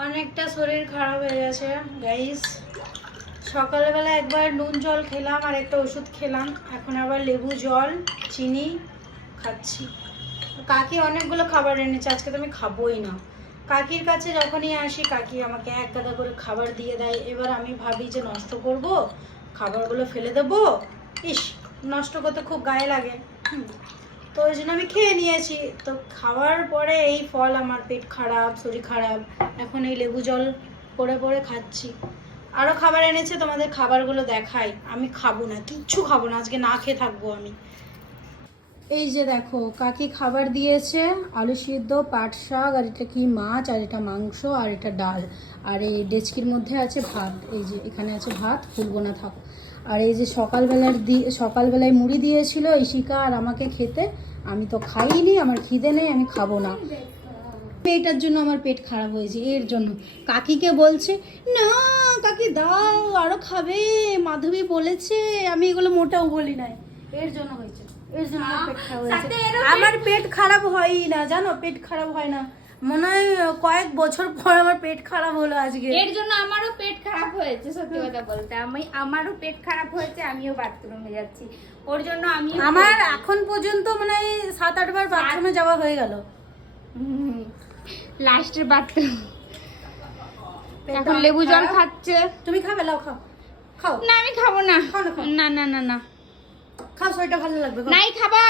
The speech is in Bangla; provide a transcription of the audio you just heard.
অনেকটা শরীর খারাপ হয়ে গেছে গাইস। সকালবেলা একবার নুন জল খেলাম আর একটা ওষুধ খেলাম, এখন আবার লেবু জল চিনি খাচ্ছি। কাকি অনেকগুলো খাবার এনেছে, আজকে তো আমি খাবোই না। কাকির কাছে যখনই আসি কাকি আমাকে এক গাদা করে খাবার দিয়ে দেয়। এবার আমি ভাবি যে নষ্ট করব, খাবারগুলো ফেলে দেবো, ইস নষ্ট করতে খুব গায়ে লাগে। তো ওই জন্য আমি খেয়ে নিয়েছি। তো খাওয়ার পরে এই ফল, আমার পেট খারাপ, শরীর খারাপ, এখন এই লেবু জল পরে পরে খাচ্ছি। আরও খাবার এনেছে, তোমাদের খাবারগুলো দেখাই। আমি খাবো না, কিচ্ছু খাবো না আজকে, না খেয়ে থাকবো আমি। এই যে দেখো কাকি খাবার দিয়েছে, আলু সিদ্ধ, পাট শাক, আর এটা কি মাছ, আর এটা মাংস, আর এটা ডাল, আর এই ডেচকির মধ্যে আছে ভাত। এই যে এখানে আছে ভাত, ফুলবো না থাক। আর এই যে সকালবেলায় মুড়ি দিয়েছিল ইশিকা আর আমাকে খেতে, আমি তো খাইনি, আমার খিদে নেই, আমি খাবো না। এইটার জন্য আমার পেট খারাপ হয়েছে, এর জন্য। কাকিকে বলছে না কাকি দাও, আরো খাবে, মাধবী বলেছে, আমি এগুলো মোটাও বলি নাই, এর জন্য হয়েছে, এর জন্য আমার পেট খারাপ হয়েছে। আমার পেট খারাপ হয়ই না জানো, পেট খারাপ হয় না, মনে হয় কয়েক বছর পর আমার পেট খারাপ হলো আজকে। এর জন্য আমারও পেট খারাপ হয়েছে, সত্যি কথা বলতে আমারও পেট খারাপ হয়েছে, আমিও বাথরুমে যাচ্ছি ওর জন্য। আমার এখন পর্যন্ত মানে 7-8 বার বাথরুমে যাওয়া হয়ে গেল, লাস্টের বাথরুম। এখন লেবু জল খাচ্ছে। তুমি খাবে? লাও খাও, খাও। না আমি খাবো না, খাও না, খাও। না না না না খাও, শরীরটা ভালো লাগবে। নাই খাবা।